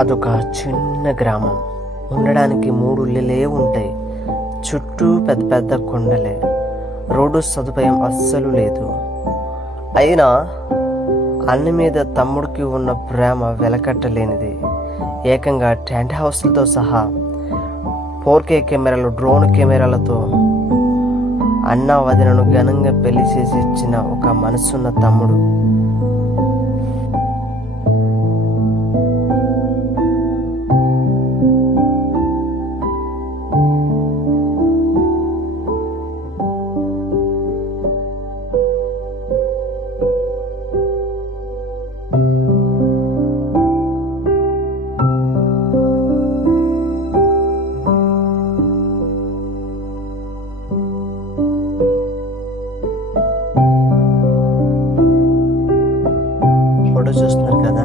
అదొక చిన్న గ్రామం. ఉండడానికి 3 ఇళ్ళే ఉంటాయి. చుట్టూ పెద్ద పెద్ద కొండలే. రోడ్డు సదుపాయం అస్సలు లేదు. అయినా అన్న మీద తమ్ముడికి ఉన్న ప్రేమ వెలకట్టలేనిది. ఏకంగా టెంట్ హౌస్లతో సహా 4K కెమెరాలు, డ్రోన్ కెమెరాలతో అన్న వదినను ఘనంగా పెళ్లి చేసి ఇచ్చిన ఒక మనసున్న తమ్ముడు. ఫోటో చూస్తున్నారు కదా.